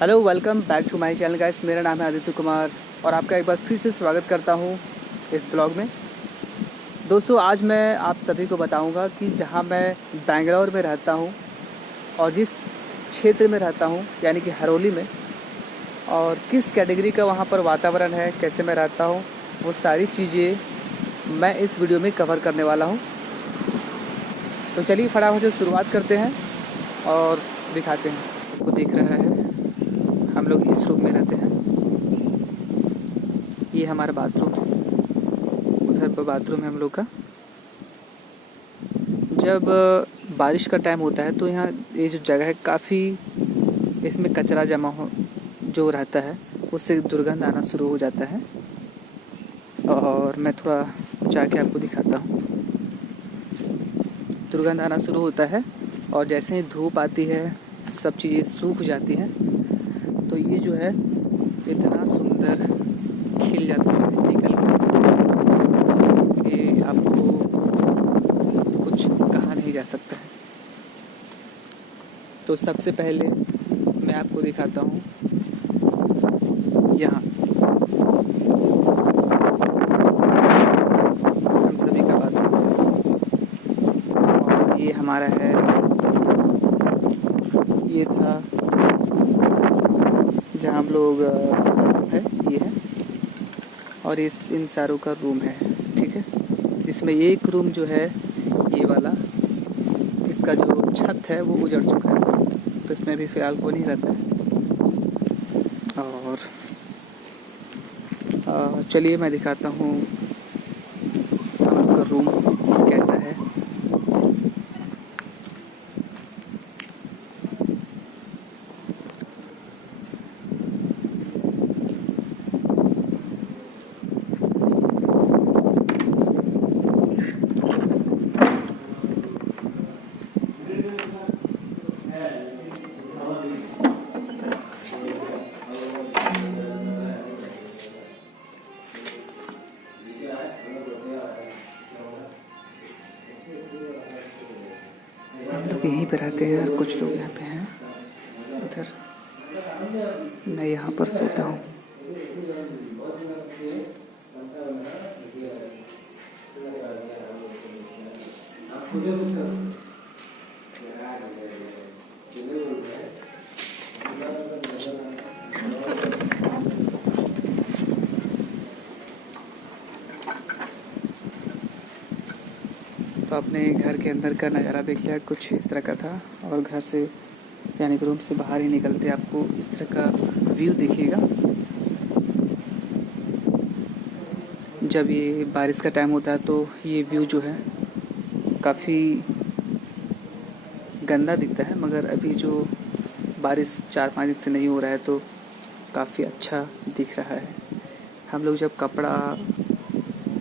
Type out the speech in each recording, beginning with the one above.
Hello, welcome back to my channel guys. मेरा नाम है आदित्य कुमार और आपका एक बार फिर से स्वागत करता हूं इस ब्लॉग में। दोस्तों, आज मैं आप सभी को बताऊंगा कि जहां मैं बेंगलोर में रहता हूं और जिस क्षेत्र में रहता हूं यानी कि हरोली में, और किस कैटेगरी का वहां पर वातावरण है, कैसे मैं रहता हूं, वो सारी चीज़ें मैं इस वीडियो में कवर करने वाला हूँ। तो चलिए फटाफट से शुरुआत करते हैं और दिखाते हैं। आपको दिख रहा है, हम लोग इस रूम में रहते हैं। ये हमारा बाथरूम है, उधर पर बाथरूम है हम लोग का। जब बारिश का टाइम होता है तो यहाँ ये जो जगह है काफ़ी, इसमें कचरा जमा हो जो रहता है उससे दुर्गंध आना शुरू हो जाता है। और मैं थोड़ा जाके आपको दिखाता हूँ। दुर्गंध आना शुरू होता है और जैसे ही धूप आती है सब चीज़ें सूख जाती हैं, तो ये जो है इतना सुंदर खिल जाता है निकल कर कि आपको कुछ कहा नहीं जा सकता है। तो सबसे पहले मैं आपको दिखाता हूँ यहाँ हम सभी का बाथरूम है। और ये हमारा है, ये था जहाँ हम लोग है, ये है। और इन सारों का रूम है, ठीक है। इसमें एक रूम जो है ये वाला, इसका जो छत है वो उजड़ चुका है, तो इसमें भी फ़िलहाल कोई नहीं रहता है। और चलिए मैं दिखाता हूँ हम लोग का रूम कैसा है। लोग यहीं पे रहते हैं और कुछ लोग यहाँ पे हैं उधर। मैं यहाँ पर सोता हूँ। तो अपने घर के अंदर का नज़ारा देख लिया, कुछ इस तरह का था। और घर से यानी कि रूम से बाहर ही निकलते आपको इस तरह का व्यू दिखेगा। जब ये बारिश का टाइम होता है तो ये व्यू जो है काफ़ी गंदा दिखता है, मगर अभी जो बारिश 4-5 दिन से नहीं हो रहा है तो काफ़ी अच्छा दिख रहा है। हम लोग जब कपड़ा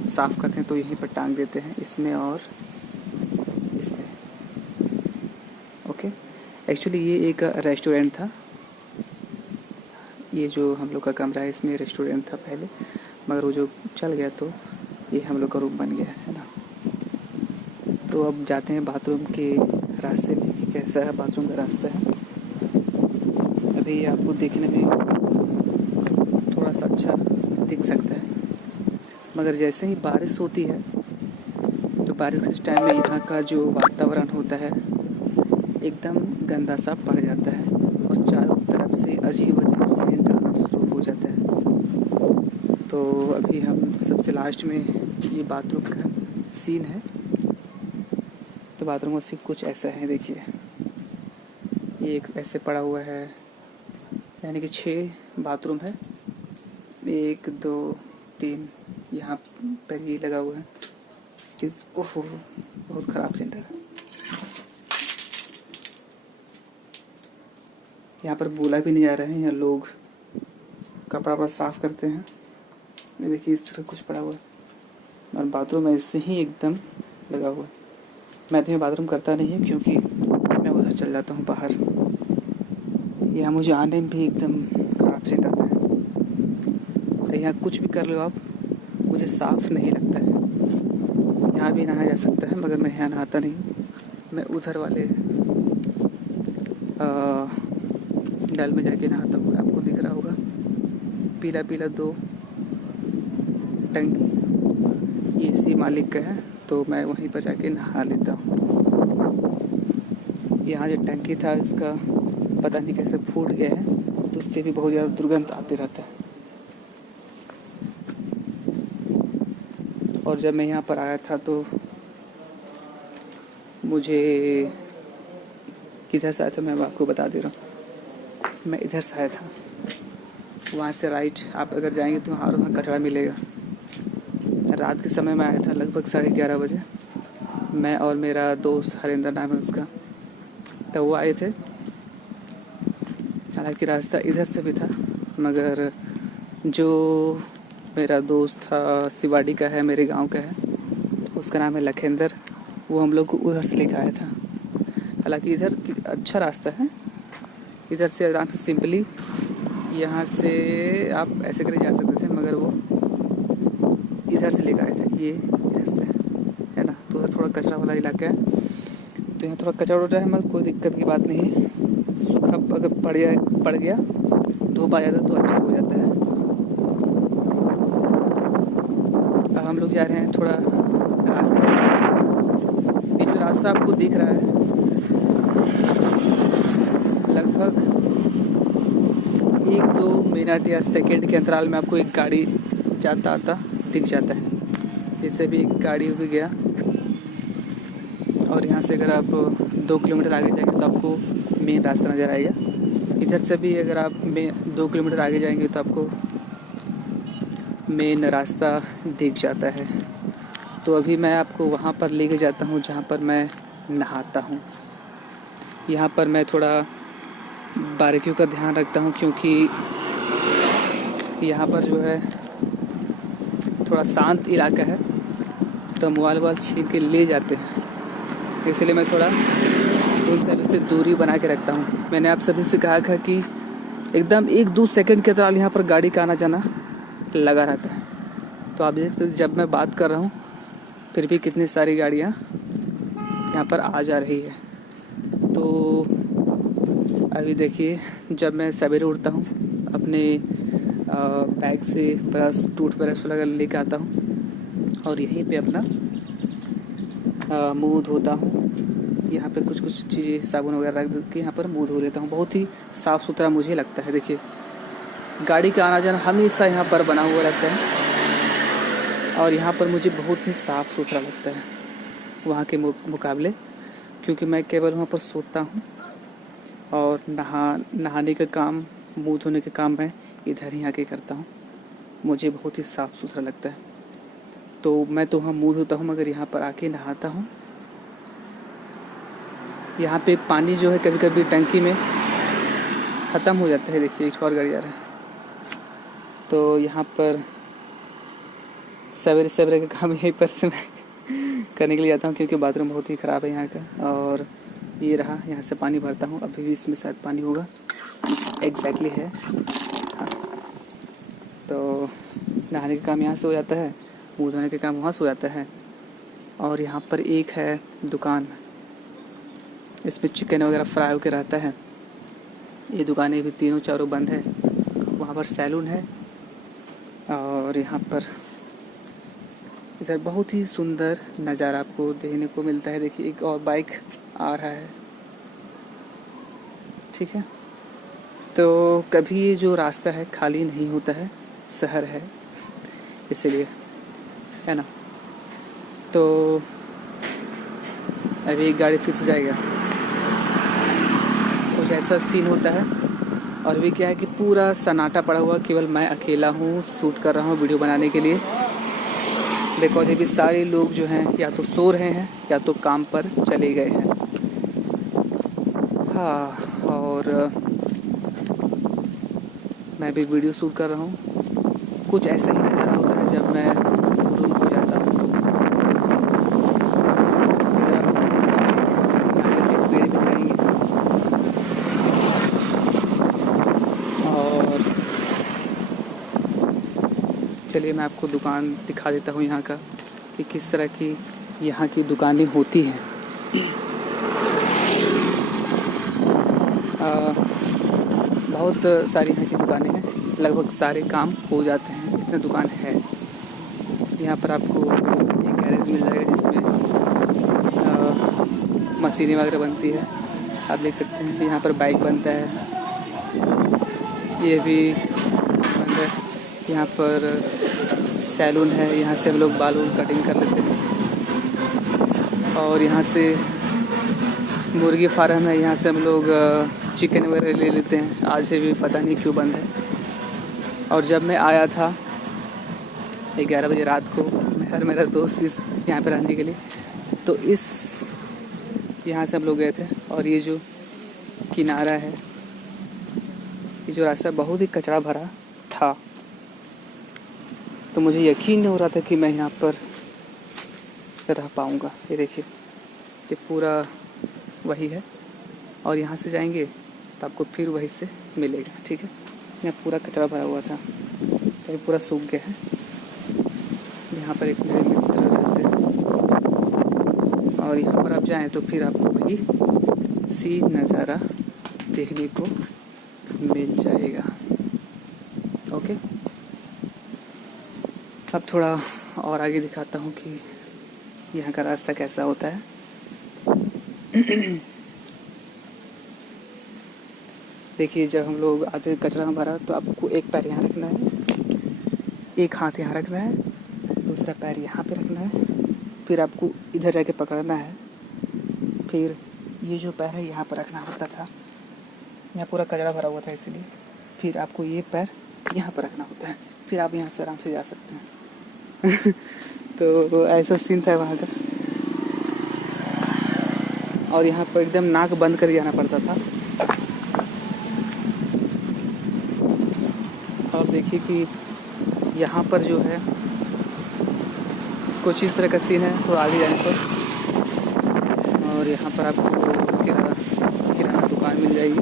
साफ़ करते हैं तो यहीं पर टांग देते हैं, इसमें और इसमें। ओके, एक्चुअली ये एक रेस्टोरेंट था। ये जो हम लोग का कमरा है इसमें रेस्टोरेंट था पहले, मगर वो जो चल गया तो ये हम लोग का रूम बन गया है ना। तो अब जाते हैं बाथरूम के रास्ते में कि कैसा है बाथरूम का रास्ता है। अभी आपको देखने में थोड़ा सा अच्छा दिख सकता है, मगर जैसे ही बारिश होती है तो बारिश के टाइम में यहाँ का जो वातावरण होता है एकदम गंदा सा पड़ जाता है और चारों तरफ से अजीब अजीब सेंट आना शुरू हो जाता है। तो अभी हम सबसे लास्ट में ये बाथरूम का सीन है। तो बाथरूम का सीन कुछ ऐसा है, देखिए। ये एक ऐसे पड़ा हुआ है, यानी कि 6 बाथरूम है, 1 2 3 यहाँ पर ये लगा हुआ है। ओहो, बहुत ख़राब सेंटर है। यहाँ पर बोला भी नहीं जा रहा है, यहाँ लोग कपड़ा वपड़ा साफ़ करते हैं। ये देखिए इस तरह कुछ पड़ा हुआ है और बाथरूम ऐसे ही एकदम लगा हुआ है। मैं तो बाथरूम करता नहीं है क्योंकि मैं उधर चल जाता हूँ बाहर। यहाँ मुझे आने में भी एकदम ख़राब सेंट आता है। तो यहाँ कुछ भी कर लो आप, मुझे साफ़ नहीं लगता है। यहाँ भी नहाया जा सकता है मगर मैं यहाँ नहाता नहीं। मैं उधर वाले नल में जाके नहाता हूँ। आपको दिख रहा होगा पीला पीला 2 टंकी, ये इसी मालिक का है, तो मैं वहीं पर जाके नहा लेता हूँ। यहाँ जो टंकी था इसका पता नहीं कैसे फूट गया है, तो उससे भी बहुत ज़्यादा दुर्गंध आते रहता है। और जब मैं यहाँ पर आया था तो मुझे किधर से आया था मैं आपको बता दे रहा हूँ। मैं इधर से आया था, वहाँ से राइट आप अगर जाएंगे तो वहाँ कचरा मिलेगा। रात के समय में आया था लगभग 11:30 बजे। मैं और मेरा दोस्त हरिंदर नाम है उसका, तो वो आए थे। हालांकि रास्ता इधर से भी था, मगर जो मेरा दोस्त था सिवाड़ी का है, मेरे गांव का है, उसका नाम है लखेंदर, वो हम लोग को उधर से लेकर आया था। हालांकि इधर अच्छा रास्ता है, इधर से आराम से सिंपली यहाँ से आप ऐसे करके जा सकते थे, मगर वो इधर से लेकर आए थे, ये इधर से है ना। तो उधर थोड़ा कचरा वाला इलाका है, तो यहाँ थोड़ा कचरा उड़ रहा है, मगर कोई दिक्कत की बात नहीं है। सूखा अगर पड़ गया धूप आ जाता तो अच्छा हो जाता है। अब हम लोग जा रहे हैं थोड़ा रास्ते, ये जो रास्ता आपको दिख रहा है लगभग 1-2 मिनट या सेकंड के अंतराल में आपको एक गाड़ी जाता आता दिख जाता है। जैसे भी एक गाड़ी भी गया, और यहाँ से अगर आप 2 किलोमीटर आगे जाएंगे तो आपको मेन रास्ता नज़र आएगा। इधर से भी अगर आप 2 किलोमीटर आगे जाएंगे तो आपको मेन रास्ता दिख जाता है। तो अभी मैं आपको वहाँ पर लेके जाता हूँ जहाँ पर मैं नहाता हूँ। यहाँ पर मैं थोड़ा बारीकियों का ध्यान रखता हूँ, क्योंकि यहाँ पर जो है थोड़ा शांत इलाका है, तो मोबाइल छीन के ले जाते हैं, इसलिए मैं थोड़ा उन सबसे दूरी बना के रखता हूँ। मैंने आप सभी से कहा था कि एकदम 1-2 सेकंड के अंतराल यहाँ पर गाड़ी का आना जाना लगा रहता है। तो आप देखते जब मैं बात कर रहा हूँ फिर भी कितनी सारी गाड़ियाँ यहाँ पर आ जा रही है। तो अभी देखिए, जब मैं सवेरे उठता हूँ अपने बैग से ब्रश टूथब्रश वगैरह लेकर आता हूँ और यहीं पे अपना मुँह धोता हूँ। यहाँ पे कुछ चीज़ें साबुन वगैरह रख के यहाँ पर मुँह धो लेता हूँ। बहुत ही साफ़ सुथरा मुझे लगता है। देखिए, गाड़ी का आना जाना हमेशा यहाँ पर बना हुआ रहता है, और यहाँ पर मुझे बहुत ही साफ़ सुथरा लगता है वहाँ के मुकाबले, क्योंकि मैं केवल वहाँ पर सोता हूँ और नहाने का काम, मुँह धोने का काम मैं इधर ही आके करता हूँ। मुझे बहुत ही साफ़ सुथरा लगता है, तो मैं तो वहाँ मुँह धोता हूँ मगर यहाँ पर आके नहाता हूँ। यहाँ पे पानी जो है कभी कभी टंकी में ख़त्म हो जाता है। देखिए, एक और गाड़ी आ रहा है। तो यहाँ पर सवेरे सवेरे का काम यहीं पर से मैं करने के लिए जाता हूँ, क्योंकि बाथरूम बहुत ही ख़राब है यहाँ का। और ये रहा, यहाँ से पानी भरता हूँ, अभी भी इसमें शायद पानी होगा, एग्जैक्टली है। हाँ, तो नहाने का काम यहाँ से हो जाता है, मुँह धोने का काम वहाँ से हो जाता है। और यहाँ पर एक है दुकान, इसमें चिकन वगैरह फ्राई होकर रहता है। ये दुकानें भी 3-4 बंद है। वहाँ पर सैलून है, और यहाँ पर इधर बहुत ही सुंदर नज़ारा आपको देखने को मिलता है। देखिए, एक और बाइक आ रहा है, ठीक है। तो कभी ये जो रास्ता है खाली नहीं होता है, शहर है इसलिए, है ना। तो अभी एक गाड़ी फिर से जाएगा, कुछ ऐसा सीन होता है। और अभी क्या है कि पूरा सन्नाटा पड़ा हुआ, केवल मैं अकेला हूँ, शूट कर रहा हूँ वीडियो बनाने के लिए। बिकॉज अभी सारे लोग जो हैं या तो सो रहे हैं या तो काम पर चले गए हैं। हाँ, और मैं भी वीडियो शूट कर रहा हूँ। कुछ ऐसा ही नज़ारा होता है जब मैं रूम हो जाता हूँ। पेड़ भी दिखाएंगे, और चलिए मैं आपको दुकान दिखा देता हूँ यहाँ का, कि किस तरह की यहाँ की दुकानें होती हैं। बहुत सारी यहाँ की दुकानें हैं, लगभग सारे काम हो जाते हैं, इतना दुकान है। यहाँ पर आपको एक गैरेज मिल जाएगा जिसमें मशीनें वगैरह बनती है, आप देख सकते हैं। यहाँ पर बाइक बनता है, ये भी बन है। यहाँ पर सैलून है, यहाँ से हम लोग बाल कटिंग कर लेते हैं। और यहाँ से मुर्गी फार्म है, यहाँ से हम लोग चिकन वगैरह ले लेते हैं। आज भी पता नहीं क्यों बंद है। और जब मैं आया था 11 बजे रात को, मैं और मेरा दोस्त इस यहाँ पे रहने के लिए, तो इस यहाँ से हम लोग गए थे। और ये जो किनारा है, ये जो रास्ता बहुत ही कचरा भरा था, तो मुझे यकीन नहीं हो रहा था कि मैं यहाँ पर रह पाऊँगा। ये देखिए, ये पूरा वही है। और यहाँ से जाएंगे तो आपको फिर वही से मिलेगा, ठीक है। यहाँ पूरा कचरा भरा हुआ था, तो पूरा सूख गया है। यहाँ पर एक मेरे मित्र रहते हैं, और यहाँ पर आप जाएं तो फिर आपको वही सी नज़ारा देखने को मिल जाएगा। ओके, अब थोड़ा और आगे दिखाता हूँ कि यहाँ का रास्ता कैसा होता है। देखिए, जब हम लोग आते कचरा भरा, तो आपको एक पैर यहाँ रखना है, एक हाथ यहाँ रखना है, दूसरा पैर यहाँ पे रखना है, फिर आपको इधर जाके पकड़ना है, फिर ये जो पैर है यहाँ पर रखना होता था। यहाँ पूरा कचरा भरा हुआ था इसलिए। फिर आपको ये पैर यहाँ पर रखना होता है, फिर आप यहाँ से आराम से जा सकते हैं। तो ऐसा सीन था वहाँ का। और यहाँ पर एकदम नाक बंद कर जाना पड़ता था। और देखिए कि यहाँ पर जो है कुछ इस तरह का सीन है, थोड़ा आगे जाने पर। और यहाँ पर आपको किराना दुकान मिल जाएगी।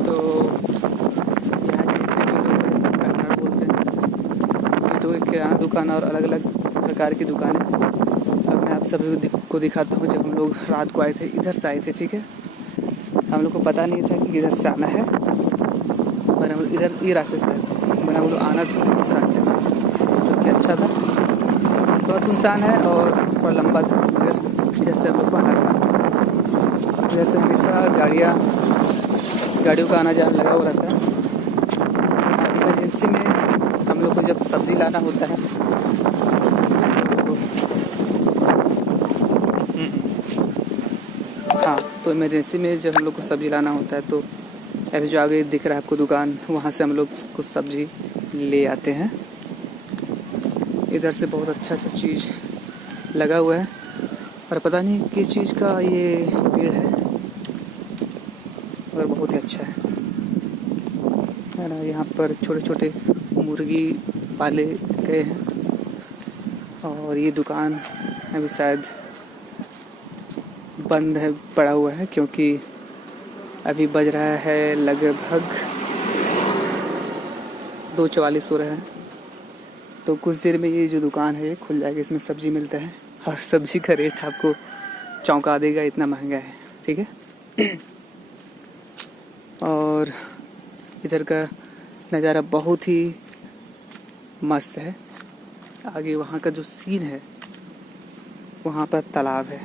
तो यहाँ के सब कन्नड़ बोलते हैं। तो किराना दुकान और अलग अलग प्रकार की दुकानें। अब मैं आप सभी को दिखाता हूँ। जब हम लोग रात को आए थे, इधर से आए थे, ठीक है। हम लोग को पता नहीं था कि इधर से आना है, पर हम इधर ये रास्ते से मैंने हम लोग आना था इस रास्ते से, जो कि अच्छा था। बहुत सुनसान है और थोड़ा लंबा था, इधर से हम लोग को आना था। इधर से हमेशा गाड़ियों का आना जाना लगा हुआ रहता है। इमरजेंसी में हम लोग को जब सब्ज़ी लाना होता है तो इमरजेंसी में जब हम लोग को सब्ज़ी लाना होता है, तो अभी जो आगे दिख रहा है आपको दुकान, वहाँ से हम लोग कुछ सब्ज़ी ले आते हैं। इधर से बहुत अच्छा चीज़ लगा हुआ है, पर पता नहीं किस चीज़ का ये पेड़ है, और बहुत ही अच्छा है ना। यहाँ पर छोटे छोटे मुर्गी पाले गए हैं। और ये दुकान अभी शायद बंद है, पड़ा हुआ है, क्योंकि अभी बज रहा है लगभग 2:44 हो रहा है। तो कुछ देर में ये जो दुकान है ये खुल जाएगी। इसमें सब्ज़ी मिलता है, और सब्ज़ी का रेट आपको चौंका देगा, इतना महंगा है, ठीक है। और इधर का नज़ारा बहुत ही मस्त है। आगे वहाँ का जो सीन है, वहाँ पर तालाब है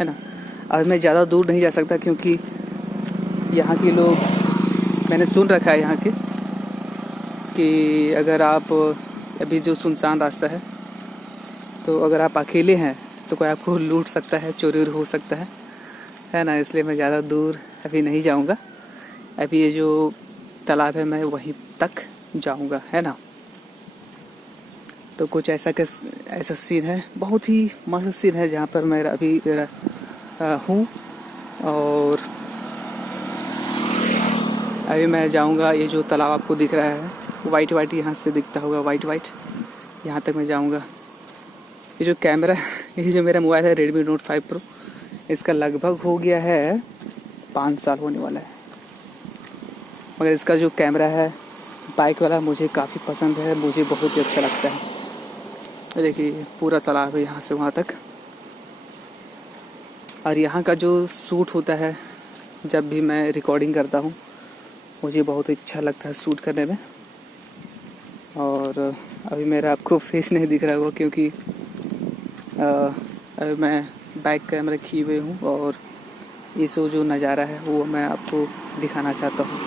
ना। और मैं ज़्यादा दूर नहीं जा सकता, क्योंकि यहाँ के लोग, मैंने सुन रखा है यहाँ के, कि अगर आप अभी जो सुनसान रास्ता है, तो अगर आप अकेले हैं तो कोई आपको लूट सकता है, चोरी हो सकता है ना। इसलिए मैं ज़्यादा दूर अभी नहीं जाऊँगा। अभी ये जो तालाब है मैं वहीं तक जाऊँगा, है ना। तो कुछ ऐसा सीन है, बहुत ही मस्त सीन है, जहाँ पर मैं अभी हूँ। और अभी मैं जाऊँगा, ये जो तालाब आपको दिख रहा है वाइट यहाँ से दिखता होगा, वाइट यहाँ तक मैं जाऊँगा। ये जो कैमरा, ये जो मेरा मोबाइल है Redmi Note 5 Pro, इसका लगभग हो गया है 5 साल होने वाला है। मगर इसका जो कैमरा है बाइक वाला मुझे काफ़ी पसंद है, मुझे बहुत ही अच्छा लगता है। देखिए पूरा तालाब है यहाँ से वहाँ तक। और यहाँ का जो शूट होता है, जब भी मैं रिकॉर्डिंग करता हूँ मुझे बहुत अच्छा लगता है शूट करने में। और अभी मेरा आपको फेस नहीं दिख रहा होगा क्योंकि अभी मैं बैक कैमरा किए हुए हूँ और ये सो जो नज़ारा है वो मैं आपको दिखाना चाहता हूँ।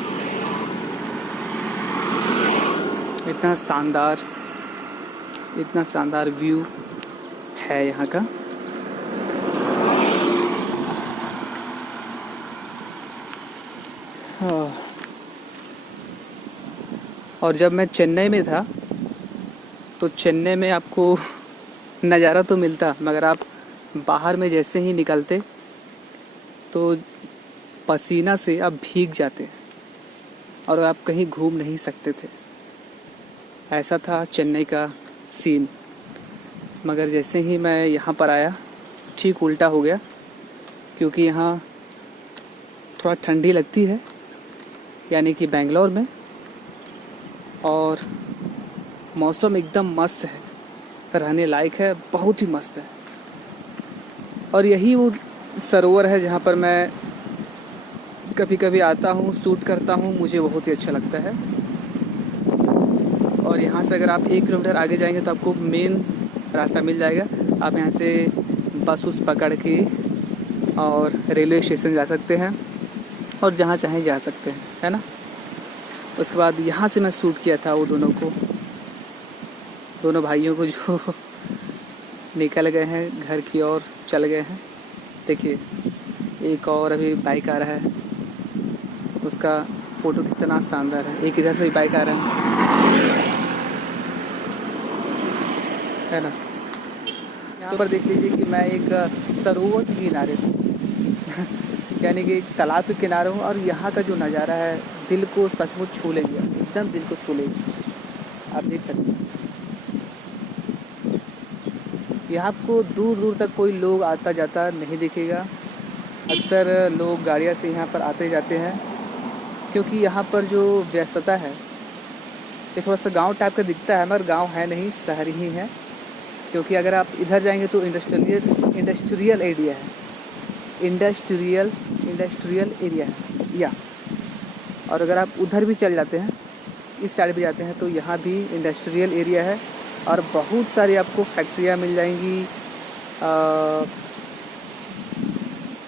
इतना शानदार व्यू है यहाँ का। और जब मैं चेन्नई में था तो चेन्नई में आपको नज़ारा तो मिलता, मगर आप बाहर में जैसे ही निकलते तो पसीना से आप भीग जाते और आप कहीं घूम नहीं सकते थे। ऐसा था चेन्नई का सीन। मगर जैसे ही मैं यहाँ पर आया ठीक उल्टा हो गया, क्योंकि यहाँ थोड़ा ठंडी लगती है यानी कि बेंगलोर में, और मौसम एकदम मस्त है, रहने लायक है, बहुत ही मस्त है। और यही वो सरोवर है जहाँ पर मैं कभी कभी आता हूँ, शूट करता हूँ, मुझे बहुत ही अच्छा लगता है। और यहाँ से अगर आप 1 किलोमीटर आगे जाएंगे तो आपको मेन रास्ता मिल जाएगा। आप यहाँ से बस पकड़ के और रेलवे स्टेशन जा सकते हैं और जहाँ चाहें जा सकते हैं, है ना। उसके बाद यहाँ से मैं शूट किया था वो दोनों भाइयों को जो निकल गए हैं घर की ओर, चल गए हैं। देखिए एक और अभी बाइक आ रहा है, उसका फ़ोटो कितना शानदार है। एक इधर से भी बाइक आ रहा है ना। यहाँ पर देख लीजिए कि मैं एक सरोवर के किनारे हूँ यानी कि एक तालाब के किनारे हूँ, और यहाँ का जो नज़ारा है दिल को सचमुच छू लेंगे, एकदम दिल को छू लेंगे। आप देख सकते हैं यहाँ आपको दूर दूर तक कोई लोग आता जाता नहीं दिखेगा। अक्सर लोग गाड़ियाँ से यहाँ पर आते जाते हैं, क्योंकि यहाँ पर जो व्यस्तता है ये थोड़ा सा गांव टाइप का दिखता है, मगर गांव है नहीं, शहर ही है। क्योंकि अगर आप इधर जाएंगे तो इंडस्ट्रियल एरिया है, इंडस्ट्रियल एरिया है या। और अगर आप उधर भी चल जाते हैं, इस साइड भी जाते हैं, तो यहाँ भी इंडस्ट्रियल एरिया है और बहुत सारी आपको फैक्ट्रियाँ मिल जाएंगी।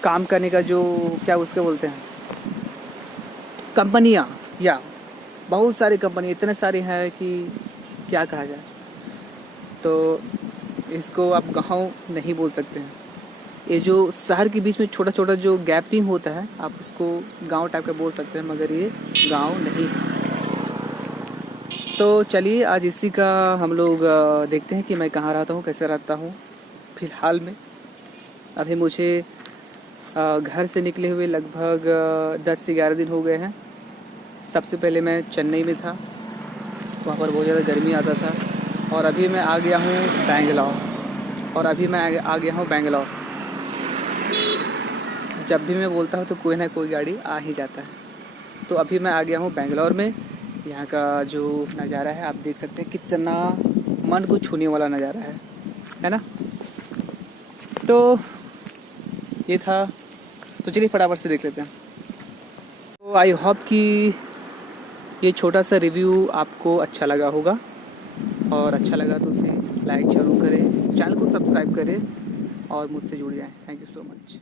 काम करने का जो क्या उसके बोलते हैं, कंपनियाँ, या बहुत सारी कंपनी, इतने सारी हैं कि क्या कहा जाए। तो इसको आप गांव नहीं बोल सकते हैं। ये जो शहर के बीच में छोटा छोटा जो गैपिंग होता है, आप उसको गांव टाइप का बोल सकते हैं, मगर ये गांव नहीं है। तो चलिए आज इसी का हम लोग देखते हैं कि मैं कहाँ रहता हूँ, कैसे रहता हूँ फ़िलहाल में। अभी मुझे घर से निकले हुए लगभग 10 से 11 दिन हो गए हैं। सबसे पहले मैं चेन्नई में था, वहाँ पर बहुत ज़्यादा गर्मी आता था, और अभी मैं आ गया हूँ बेंगलोर। जब भी मैं बोलता हूँ तो कोई ना कोई गाड़ी आ ही जाता है। तो अभी मैं आ गया हूँ बेंगलोर में। यहाँ का जो नज़ारा है आप देख सकते हैं, कितना मन को छूने वाला नज़ारा है ना। तो ये था, तो चलिए फटाफट से देख लेते हैं। तो आई होप कि ये छोटा सा रिव्यू आपको अच्छा लगा होगा, और अच्छा लगा तो उसे लाइक जरूर करें, चैनल को सब्सक्राइब करें और मुझसे जुड़ जाएं। Thank you so much.